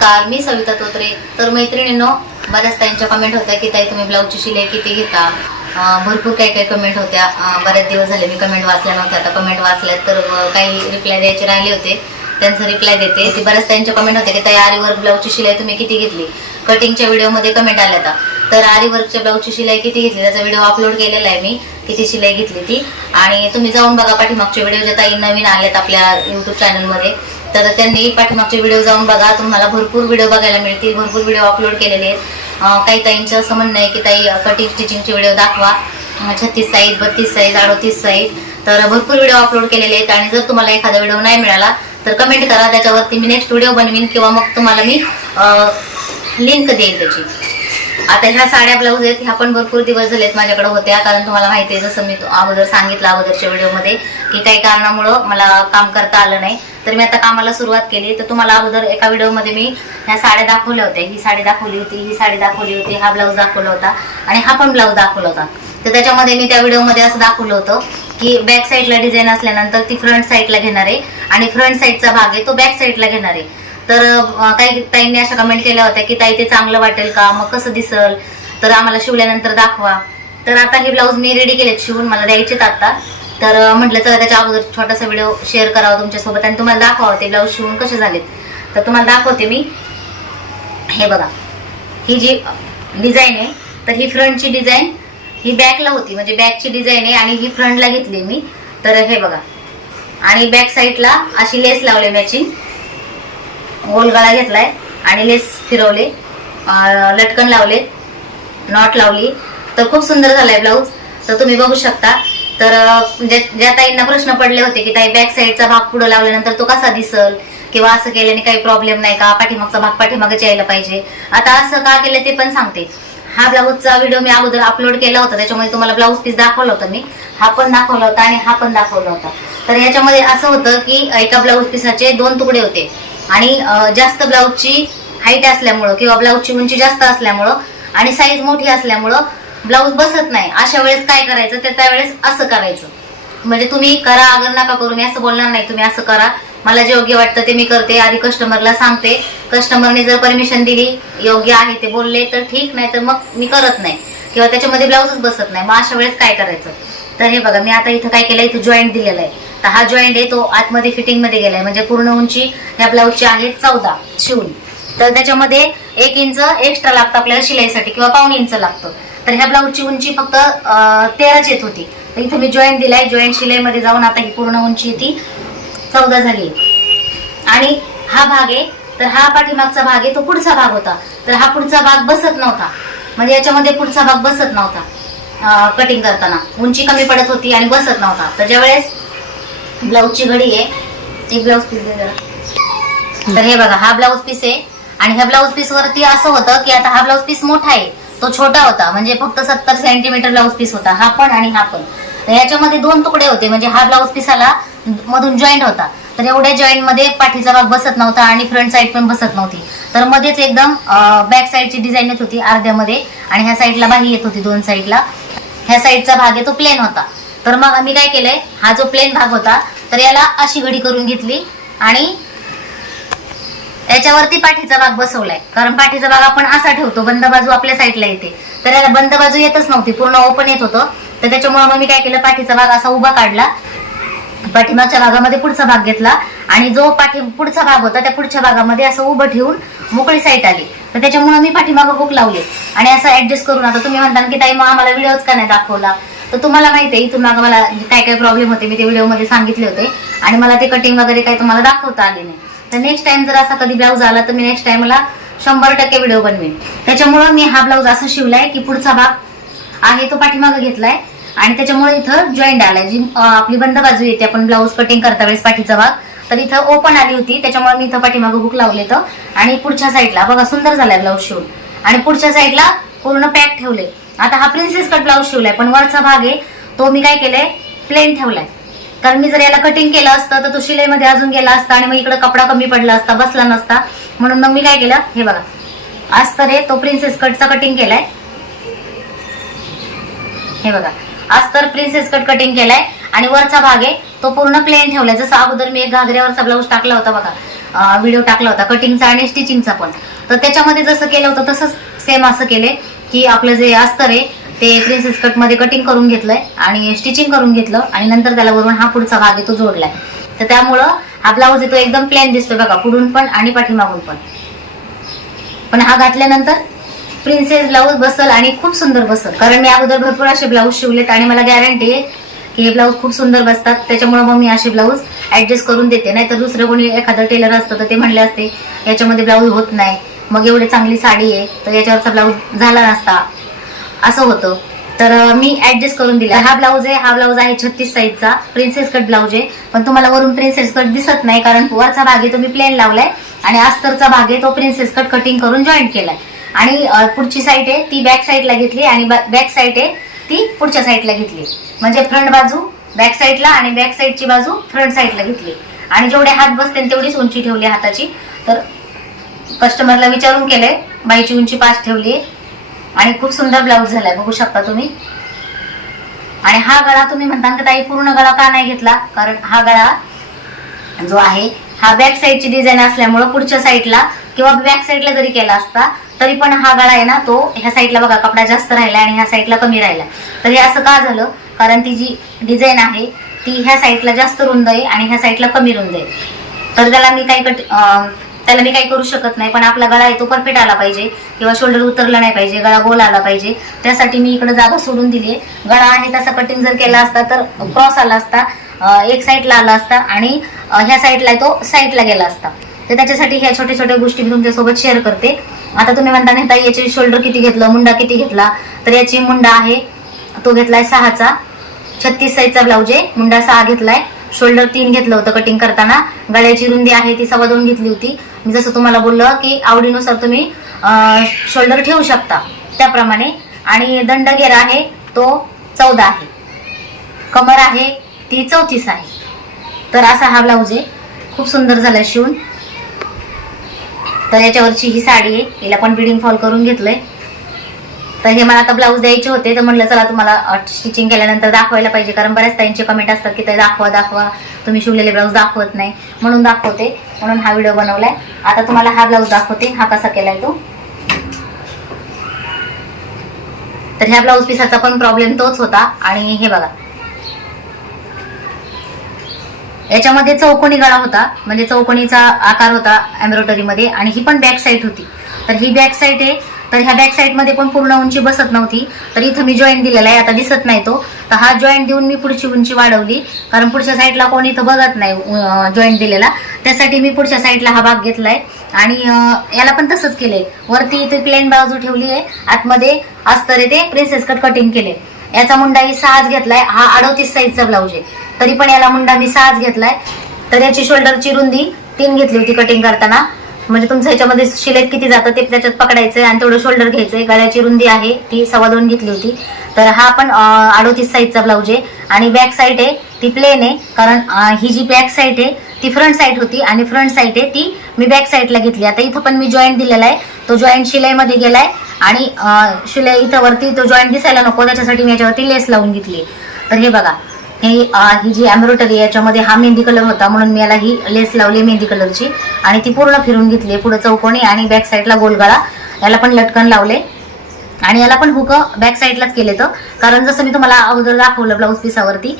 नमस्कार मी सविता तोत्रे. तर मैत्रिणींनो बऱ्याच ताईंच्या कमेंट होत्या की ताई तुम्ही ब्लाऊजची शिलाई किती घेता? भरपूर काही काही कमेंट होत्या बऱ्याच दिवस झाले मी कमेंट वाचल्या नव्हत्या. आता कमेंट वाचल्यात तर काही रिप्लाय द्यायचे राहिले होते. त्यांचं रिप्लाय देते. ती बऱ्याच ताईंच्या कमेंट होत्या की ताई आरीवर्क ब्लाऊजची शिलाई तुम्ही किती घेतली? कटिंगच्या व्हिडिओमध्ये कमेंट आल्या होता तर आरीवर्कच्या ब्लाऊजची शिलाई किती घेतली? त्याचा व्हिडिओ अपलोड केलेला आहे मी. किती शिलाई घेतली ती? आणि तुम्ही जाऊन बघा पाठीमागचे व्हिडिओ जे ताई नवीन आल्यात आपल्या युट्यूब चॅनलमध्ये तर त्यांनी पाठीमागचे व्हिडिओ जाऊन बघा तुम्हाला भरपूर व्हिडिओ बघायला मिळतील भरपूर व्हिडिओ अपलोड केलेले आहेत. काही ताईंचं असं म्हणणं आहे की ताई कटिंग स्टिचिंगचे व्हिडिओ दाखवा. छत्तीस साईज बत्तीस साईज अडोतीस साईज तर भरपूर व्हिडिओ अपलोड केलेले आहेत आणि जर तुम्हाला एखादा व्हिडिओ नाही मिळाला तर कमेंट करा. त्याच्यावरती मी नेक्स्ट व्हिडिओ बनवीन किंवा मग तुम्हाला मी लिंक देईन त्याची. आता ह्या साड्या ब्लाऊज आहेत ह्या पण भरपूर दिवस झालेत माझ्याकडे होत्या. कारण तुम्हाला माहिती आहे जसं मी तो- अगोदर सांगितलं अगोदरच्या व्हिडिओमध्ये की काही कारणामुळं मला काम करता आलं नाही. तर मी आता कामाला सुरुवात केली. तर तुम्हाला अगोदर एका व्हिडिओमध्ये मी ह्या साड्या दाखवल्या होत्या. ही साडी दाखवली होती ही साडी दाखवली होती हा ब्लाऊज दाखवला होता आणि हा पण ब्लाऊज दाखवला होता. तर त्याच्यामध्ये मी त्या व्हिडिओमध्ये असं दाखवलं होतं की बॅक साईडला डिझाईन असल्यानंतर ती फ्रंट साईडला घेणार आहे आणि फ्रंट साईडचा भाग आहे तो बॅक साईडला घेणार आहे. तर काही ताईंनी अशा कमेंट केल्या होत्या की ताई ते चांगलं वाटेल का? मग कसं दिसल? तर आम्हाला शिवल्यानंतर दाखवा. तर आता हे ब्लाऊज मी रेडी केलेत शिवून. मला द्यायचेत आता. तर म्हटलं चला त्याच्या अगोदर छोटासा व्हिडिओ शेअर करावा तुमच्यासोबत आणि तुम्हाला दाखवावं ते ब्लाऊज शिवून कसे झालेत. तर तुम्हाला दाखवते मी. हे बघा. ही जी डिझाईन आहे तर ही फ्रंटची डिझाईन ही बॅकला होती. म्हणजे बॅकची डिझाईन आहे आणि ही फ्रंटला घेतली मी. तर हे बघा. आणि बॅक साईडला अशी लेस लावली मॅचिंग गोलगळा घेतलाय आणि लेस फिरवले. लटकन लावले. नॉट लावली. तर खूप सुंदर झालाय ब्लाऊज तर तुम्ही बघू शकता. तर ज्या म्हणजे ज्या ताईंना प्रश्न पडले होते की ताई बॅक साईडचा भाग पुढे लावल्यानंतर तो कसा दिसल? किंवा असं केल्याने काही प्रॉब्लेम नाही का? पाठीमागचा भाग पाठीमागच यायला पाहिजे. आता असं का केलं ते पण सांगते. हा ब्लाऊजचा व्हिडिओ मी अगोदर अपलोड केला होता. त्याच्यामध्ये तुम्हाला ब्लाऊज पीस दाखवला होता मी. हा पण दाखवला होता आणि हा पण दाखवला होता. तर याच्यामध्ये असं होतं की एका ब्लाऊज पीसाचे दोन तुकडे होते. आणि जास्त ब्लाऊजची हाईट असल्यामुळं किंवा ब्लाऊजची उंची जास्त असल्यामुळं आणि साईज मोठी असल्यामुळं ब्लाऊज बसत नाही. अशा वेळेस काय करायचं? तर त्यावेळेस असं करायचं. म्हणजे तुम्ही करा अगर नका करू. मी असं बोलणार नाही. तुम्ही असं करा. मला जे योग्य वाटतं ते मी करते. आधी कस्टमरला सांगते. कस्टमरने जर परमिशन दिली योग्य आहे ते बोलले तर ठीक. नाही तर मग मी करत नाही. किंवा त्याच्यामध्ये ब्लाऊजच बसत नाही. मग अशा वेळेस काय करायचं? तर हे बघा मी आता इथं काय केलं इथं जॉईंट दिलेला आहे. तर हा जॉईंट आहे तो आतमध्ये फिटिंगमध्ये गेलाय. म्हणजे पूर्ण उंची या ब्लाऊजची आहे चौदा शिवून. तर त्याच्यामध्ये एक इंच एक्स्ट्रा लागतं आपल्याला शिलाईसाठी किंवा पाऊन इंच लागतं. तर ह्या ब्लाऊजची उंची फक्त तेराच येत होती. तर इथं मी जॉईंट दिलाय जॉईंट शिलाईमध्ये जाऊन आता ही पूर्ण उंची ती चौदा झाली. आणि हा भाग आहे तर हा पाठीमागचा भाग आहे तो पुढचा भाग होता. तर हा पुढचा भाग बसत नव्हता. म्हणजे याच्यामध्ये पुढचा भाग बसत नव्हता कटिंग करताना. उंची कमी पडत होती आणि बसत नव्हता. तर ज्यावेळेस ब्लाऊजची घडी आहे एक ब्लाऊज पीस तर हे बघा हा ब्लाऊज पीस आहे. आणि ह्या ब्लाऊज पीस वरती असं होतं की आता हा ब्लाऊज पीस मोठा आहे. तो छोटा होता म्हणजे फक्त सत्तर सेंटीमीटर ब्लाऊज पीस होता हा पण आणि हा पण. तर याच्यामध्ये दोन तुकडे होते म्हणजे हा ब्लाऊज पीसाला मधून जॉईंट होता. तर एवढ्या जॉईंटमध्ये पाठीचा भाग बसत नव्हता आणि फ्रंट साईड पण बसत नव्हती. तर मध्येच एकदम बॅक साईडची डिझाईन येत होती अर्ध्यामध्ये आणि ह्या साईडला बाही येत होती दोन साईडला ह्या साईडचा भाग आहे तो प्लेन होता. तर मग आम्ही काय केलंय हा जो प्लेन भाग होता तर याला अशी घडी करून घेतली आणि याच्यावरती पाठीचा भाग बसवलाय. कारण पाठीचा भाग आपण असा ठेवतो बंद बाजू आपल्या साईडला येते. तर याला बंद बाजू येतच नव्हती पूर्ण ओपन येत होतं. तर त्याच्यामुळे मग मी काय केलं पाठीचा भाग असा उभा काढला. पाठीमागच्या भागामध्ये पुढचा भाग घेतला. आणि जो पाठी पुढचा भाग होता त्या पुढच्या भागामध्ये असं उभं ठेवून मोकळी साईट आली. तर त्याच्यामुळे मी पाठीमागं हुक लावले. आणि असं ऍडजस्ट करून आता तुम्ही म्हणता की ताई मग आम्हाला व्हिडिओच का नाही दाखवला? तर तुम्हाला माहिती आहे इथून मागं मला काय काय प्रॉब्लेम होते मी ते व्हिडिओमध्ये सांगितले होते. आणि मला ते कटिंग वगैरे काही तुम्हाला दाखवता आले नाही. तर नेक्स्ट टाइम जर असा कधी ब्लाऊज आला तर मी नेक्स्ट टाइमला शंभर टक्के व्हिडिओ बनवेन. त्याच्यामुळं मी हा ब्लाऊज असं शिवलाय की पुढचा भाग आहे तो पाठीमागं घेतलाय. आणि त्याच्यामुळे इथं जॉईंट आलाय. जी आपली बंद बाजू येते आपण ब्लाऊज कटिंग करता वेळेस पाठीचा भाग. तर इथं ओपन आली होती. त्याच्यामुळे मी इथं पाठीमागं हुक लावले तर आणि पुढच्या साईडला बघा सुंदर झालाय ब्लाऊज शिवून. आणि पुढच्या साईडला पूर्ण पॅक ठेवले. आता हा प्रिन्सेस कट ब्लाऊज शिवलाय पण वरचा भाग आहे तो मी काय केलंय? प्लेन ठेवलाय. कारण मी जर याला कटिंग केलं असतं तर तो शिलाईमध्ये अजून गेला असता आणि मग इकडे कपडा कमी पडला असता बसला नसता. म्हणून मग मी काय केलं हे बघा. अस्तर आहे तो प्रिन्सेस कटचा कटिंग केलाय. हे बघा. अस्तर प्रिन्सेस कट कटिंग केलाय. आणि वरचा भाग आहे तो पूर्ण प्लेन ठेवलाय. जसं अगोदर मी एक घागऱ्यावरचा ब्लाऊज टाकला होता बघा. व्हिडिओ टाकला होता कटिंगचा आणि स्टिचिंगचा पण. तर त्याच्यामध्ये जसं केलं होतं तसंच सेम असं केले की आपलं जे अस्तर आहे ते प्रिन्सेस कटमध्ये कटिंग करून घेतलंय आणि स्टिचिंग करून घेतलं आणि नंतर त्याला वरून हा पुढचा भाग आहे तो जोडलाय. तर त्यामुळं हा ब्लाऊज येतो एकदम प्लेन दिसतोय बघा पुढून पण आणि पाठीमागून पण. पण हा घातल्यानंतर प्रिन्सेस ब्लाऊज बसल आणि खूप सुंदर बसल. कारण मी अगोदर भरपूर असे ब्लाऊज शिवलेत आणि मला गॅरंटी आहे की हे ब्लाऊज खूप सुंदर बसतात. त्याच्यामुळे मग मी असे ब्लाऊज ऍडजस्ट करून देते. नाही तर दुसरं कोणी एखादं टेलर असतं तर ते म्हणले असते याच्यामध्ये ब्लाऊज होत नाही. मग एवढी चांगली साडी आहे तर याच्यावरचा ब्लाऊज झाला नसता. असं होतं. तर मी ऍडजस्ट करून दिला. हा ब्लाऊज आहे हा ब्लाऊज आहे छत्तीस साईजचा प्रिन्सेस कट ब्लाऊज आहे. पण तुम्हाला वरून प्रिन्सेस कट दिसत नाही कारण वरचा भाग आहे तो मी प्लेन लावलाय. आणि अस्तरचा भाग आहे तो प्रिन्सेस कट कटिंग करून जॉईंट केलाय. आणि पुढची साईड आहे ती बॅक साईडला घेतली आणि बॅक साईड आहे ती पुढच्या साईडला घेतली. म्हणजे फ्रंट बाजू बॅक साईडला आणि बॅक साईडची बाजू फ्रंट साईडला घेतली. आणि जेवढे हात बसते तेवढीच उंची ठेवली हाताची. तर कस्टमरला विचारून केलंय बाईची उंची पाच ठेवली आहे आणि खूप सुंदर ब्लाऊज झालाय. बघू शकता तुम्ही. आणि हा गळा तुम्ही म्हणता की ताई पूर्ण गळा का नाही घेतला? कारण हा गळा जो आहे हा बॅक साईडची डिझाईन असल्यामुळं पुढच्या साईडला किंवा बॅक साईडला जरी केला असता तरी पण हा गळा आहे ना तो ह्या साईडला बघा कपडा जास्त राहिला आणि ह्या साईडला कमी राहिला. तर हे असं का झालं? कारण ती जी डिझाईन आहे ती ह्या साईडला जास्त रुंद आहे आणि ह्या साईडला कमी रुंद आहे. तर त्याला मी काही कट त्याला मी काही करू शकत नाही पण आपला गळा आहे तो परफेक्ट आला पाहिजे. किंवा शोल्डर उतरला नाही पाहिजे गळा गोल आला पाहिजे. त्यासाठी मी इकडे जागा सोडून दिली आहे गळा आहे तसा कटिंग जर केला असता तर क्रॉस आला असता एक साईडला आला असता आणि ह्या साईडला तो साईडला गेला असता. तर त्याच्यासाठी ह्या छोट्या छोट्या गोष्टी मी तुमच्यासोबत शेअर करते. आता तुम्ही म्हणता नाही ताई याचे शोल्डर किती घेतलं? मुंडा किती घेतला? तर याची मुंडा आहे तो घेतलाय सहाचा. छत्तीस साईजचा ब्लाऊज आहे. मुंडा सहा घेतलाय. शोल्डर तीन घेतलं होतं कटिंग करताना. गळ्याची रुंदी आहे ती सव्वा दोन घेतली होती. मी जसं तुम्हाला बोललं की आवडीनुसार तुम्ही शोल्डर ठेवू शकता त्याप्रमाणे. आणि दंडगेर आहे तो चौदा आहे. कमर आहे ती चौतीस आहे. तर असा हा ब्लाऊज आहे. खूप सुंदर झाला शिवून. तर याच्यावरची ही साडी आहे. हिला पण बिडिंग फॉल करून घेतलंय. तर हे मला आता ब्लाऊज द्यायचे होते तर म्हटलं चला तुम्हाला स्टिचिंग केल्यानंतर दाखवायला पाहिजे. कारण बऱ्याच त्यांचे कमेंट असतात की ते दाखवा दाखवा. तुम्ही शिवलेले ब्लाऊज दाखवत नाही. म्हणून दाखवते. म्हणून हा व्हिडिओ बनवलाय. आता तुम्हाला हा ब्लाऊज दाखवते. हा कसा केलाय तो. तर ह्या ब्लाऊज पिसाचा पण प्रॉब्लेम तोच होता. आणि हे बघा. याच्यामध्ये चौकोनी गळा होता. म्हणजे चौकोनीचा आकार होता एम्ब्रॉयडरी मध्ये. आणि ही पण बॅक साईड होती. तर ही बॅक साईड आहे. तर ह्या बॅक साईडमध्ये पण पूर्ण उंची बसत नव्हती. तर इथं मी जॉईंट दिलेला आहे आता दिसत नाही तो. तर हा जॉईंट देऊन मी पुढची उंची वाढवली. कारण पुढच्या साईडला कोणी इथं बघत नाही जॉईंट दिलेला. त्यासाठी मी पुढच्या साईडला हा भाग घेतलाय. आणि याला पण तसंच केलंय. वरती इथे प्लेन बाजू ठेवली आहे. आतमध्ये अस्तर आहे ते प्रिन्सेस कट कटिंग केले याचा मुंडा ही सहाच घेतलाय. हा अडोतीस साईजचा ब्लाऊज आहे. तरी पण याला मुंडा मी सहाच घेतलाय. तर याची शोल्डरची रुंदी तीन घेतली होती कटिंग करताना. म्हणजे तुमचं ह्याच्यामध्ये शिलेट किती जातं ते त्याच्यात पकडायचंय आणि तेवढं शोल्डर घ्यायचंय. गळ्याची रुंदी आहे ती सव्वा दोन घेतली होती. तर हा पण अडोतीस साईजचा ब्लाऊज आहे आणि बॅक साईड आहे ती प्लेन आहे. कारण ही जी बॅक साईड आहे ती फ्रंट साईड होती आणि फ्रंट साईड आहे ती मी बॅक साईडला घेतली. आता इथं पण मी जॉईंट दिलेला आहे. तो जॉईंट शिलाईमध्ये गेलाय आणि शिलाई इथं वरती तो जॉईंट दिसायला नको त्याच्यासाठी मी याच्यावरती लेस लावून घेतली. तर हे बघा. हे ही जी एम्ब्रॉयडरी याच्यामध्ये हा मेहंदी कलर होता म्हणून मी याला ही लेस लावली मेहंदी कलरची आणि ती पूर्ण फिरून घेतली पुढे चौकोनी आणि बॅक साईडला गोलगळा याला पण लटकन लावले. आणि याला पण हुक बॅक साईडलाच केले तर. कारण जसं मी तुम्हाला अगोदर दाखवलं ब्लाऊज पिसावरती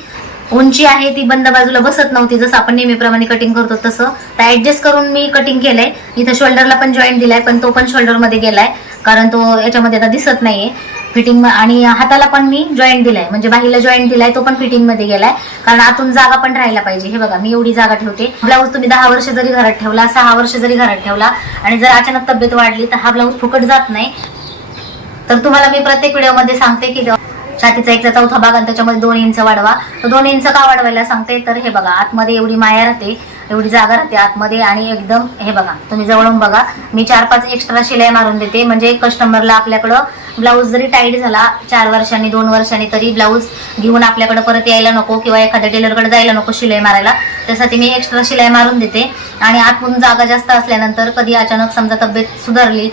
उंची आहे ती बंद बाजूला बसत नव्हती. जसं आपण नेहमीप्रमाणे कटिंग करतो तसं. तर ऍडजस्ट करून मी कटिंग केलंय. इथं शोल्डरला पण जॉईंट दिलाय पण तो पण शोल्डरमध्ये गेलाय. कारण तो याच्यामध्ये आता दिसत नाहीये. फिटिंग आणि हाताला पण मी जॉईंट दिलाय. म्हणजे बाहीला जॉईंट दिलाय तो पण फिटिंगमध्ये गेलाय. कारण आतून जागा पण राहायला पाहिजे. हे बघा मी एवढी जागा ठेवते. ब्लाऊज तुम्ही दहा वर्ष जरी घरात ठेवला सहा वर्ष जरी घरात ठेवला आणि जर अचानक तब्येत वाढली तर हा ब्लाऊज फुकट जात नाही. तर तुम्हाला मी प्रत्येक व्हिडिओमध्ये सांगते की छातीचा एकचा चौथा भाग आणि त्याच्यामध्ये दोन इंच वाढवा. तर दोन इंच का वाढवायला सांगते? तर हे बघा आतमध्ये एवढी माया राहते एवढी जागा राहते आतमध्ये आणि एकदम हे बघा तुम्ही जवळून बघा मी चार पाच एक्स्ट्रा शिलाई मारून देते. म्हणजे कस्टमरला आपल्याकडं ब्लाऊज जरी टाईट झाला चार वर्षांनी दोन वर्षांनी तरी ब्लाऊज घेऊन आपल्याकडे परत यायला नको किंवा एखाद्या टेलरकडे जायला नको शिलाई मारायला. त्यासाठी मी एक्स्ट्रा शिलाई मारून देते. आणि आतून जागा जास्त असल्यानंतर कधी अचानक समजा तब्येत सुधारली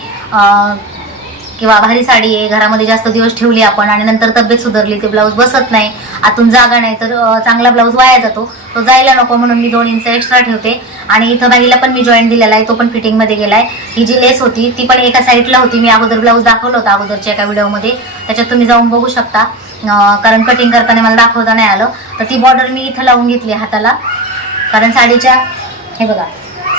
किंवा भारी साडी आहे घरामध्ये जास्त दिवस ठेवली आपण आणि नंतर तब्येत सुधारली ते ब्लाऊज बसत नाही आतून जागा नाही तर चांगला ब्लाऊज वाया जातो. तो जायला नको म्हणून मी दोन इंच एक्स्ट्रा ठेवते. आणि इथं बाईला पण मी जॉईंट दिलेला आहे तो पण फिटिंगमध्ये गेलाय. ही जी लेस होती ती पण एका साईडला होती. मी अगोदर ब्लाऊज दाखवलं होतं अगोदरच्या एका व्हिडिओमध्ये त्याच्यात तुम्ही जाऊन बघू शकता. कारण कटिंग करताना मला दाखवता नाही आलं. तर ती बॉर्डर मी इथं लावून घेतली हाताला. कारण साडीच्या हे बघा.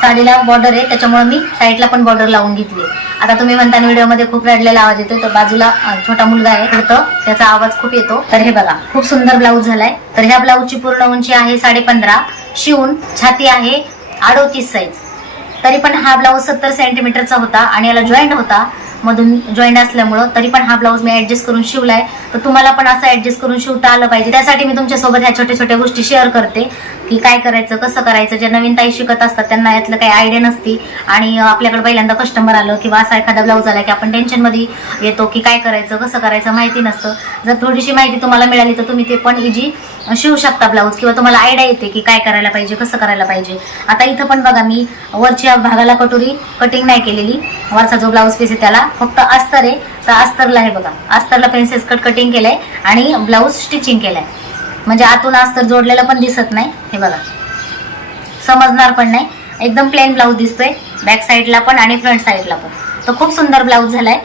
साडीला बॉर्डर आहे त्याच्यामुळे मी साईडला पण बॉर्डर लावून घेतली आता तुम्ही म्हणता व्हिडिओमध्ये खूप रडलेला आवाज येतोय तर बाजूला छोटा मुलगा आहे पडतं त्याचा आवाज खूप येतो. तर हे बघा खूप सुंदर ब्लाऊज झालाय. तर ह्या ब्लाऊजची पूर्ण उंची आहे साडे शिवून छाती आहे अडोतीस साईज तरी पण हा ब्लाऊज सत्तर सेंटीमीटरचा होता आणि याला जॉईंट होता. मधून जॉईंट असल्यामुळं तरी पण हा ब्लाऊज मी ऍडजस्ट करून शिवलाय. तर तुम्हाला पण असं ऍडजस्ट करून शिवता आलं पाहिजे. त्यासाठी मी तुमच्यासोबत ह्या छोट्या छोट्या गोष्टी शेअर करते. की काय करायचं कसं करायचं? ज्या नवीन ताई शिकत असतात त्यांना यातलं काही आयडिया नसती. आणि आपल्याकडे पहिल्यांदा कस्टमर आलं किंवा असा एखादा ब्लाऊज आला की आपण टेन्शनमध्ये येतो की काय करायचं कसं करायचं माहिती नसतं. जर थोडीशी माहिती तुम्हाला मिळाली तर तुम्ही ते पण इजी शिवू शकता ब्लाऊज किंवा तुम्हाला आयडिया येते की काय करायला पाहिजे कसं करायला पाहिजे. आता इथं पण बघा मी वरच्या भागाला कटोरी कटिंग नाही केलेली. वरचा जो ब्लाऊज पीस आहे त्याला फक्त अस्तर आहे. तर अस्तरला हे बघा अस्तरला पेन्सिल कट कटिंग केलंय आणि ब्लाऊज स्टिचिंग केलंय. म्हणजे आतून अस्तर जोडलेलं पण दिसत नाही. हे बघा. समजणार पण नाही. एकदम प्लेन ब्लाऊज दिसतोय. बॅक साईडला पण आणि फ्रंट साईडला पण. तर खूप सुंदर ब्लाऊज झालाय.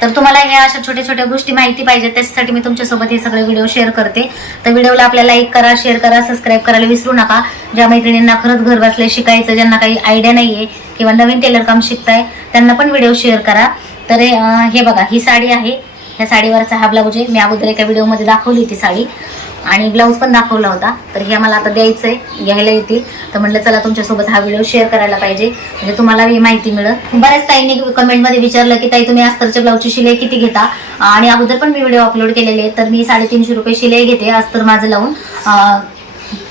तर तुम्हाला ह्या अशा छोट्या छोट्या गोष्टी माहिती पाहिजे त्याच्यासाठी मी तुमच्यासोबत हे सगळे व्हिडिओ शेअर करते. तर व्हिडिओला आपल्याला लाईक करा शेअर करा सबस्क्राईब करायला विसरू नका. ज्या मैत्रिणींना खरंच घर बसले शिकायचं ज्यांना काही आयडिया नाहीये किंवा नवीन टेलर काम शिकताय त्यांना पण व्हिडिओ शेअर करा. तर हे बघा. ही साडी आहे. ह्या साडीवरचा हा ब्लाऊज आहे. मी अगोदर एका व्हिडिओमध्ये दाखवली होती साडी. आणि ब्लाऊज पण दाखवला होता. तर हे मला आता द्यायचं आहे घ्यायला येतील. तर म्हटलं चला तुमच्यासोबत हा व्हिडिओ शेअर करायला पाहिजे. म्हणजे तुम्हाला ही माहिती मिळत बऱ्याच ताईंनी कमेंटमध्ये विचारलं की ताई तुम्ही अस्तरच्या ब्लाऊजची शिलाई किती घेता? आणि अगोदर पण मी व्हिडिओ अपलोड केलेले आहे तर मी साडेतीनशे रुपये शिलाई घेते अस्तर माझं लावून.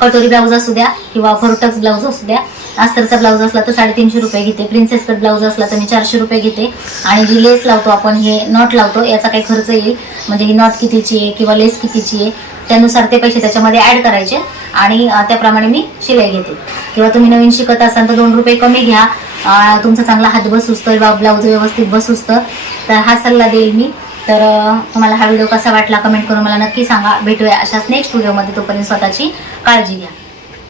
कटोरी ब्लाऊज असू द्या किंवा फोरटक्स ब्लाऊज असू द्या. अस्तरचा ब्लाऊज असला तर साडेतीनशे रुपये घेते. प्रिन्सेस कट ब्लाऊज असला तर मी चारशे रुपये घेते. आणि जी लेस लावतो आपण हे नॉट लावतो. याचा काही खर्च येईल. म्हणजे ही नॉट कितीची आहे किंवा लेस कितीची आहे त्यानुसार ते पैसे त्याच्यामध्ये ऍड करायचे. आणि त्याप्रमाणे मी शिलाई घेते. किंवा तुम्ही नवीन शिकत असाल तर दोन रुपये कमी घ्या. तुमचा चांगला हात बसूसतं किंवा ब्लाऊज व्यवस्थित बसूसतं तर हा सल्ला देईल मी. तर तुम्हाला हा व्हिडिओ कसा वाटला कमेंट करून मला नक्की सांगा. भेटूया अशाच नेक्स्ट व्हिडिओमध्ये तोपर्यंत स्वतःची काळजी घ्या.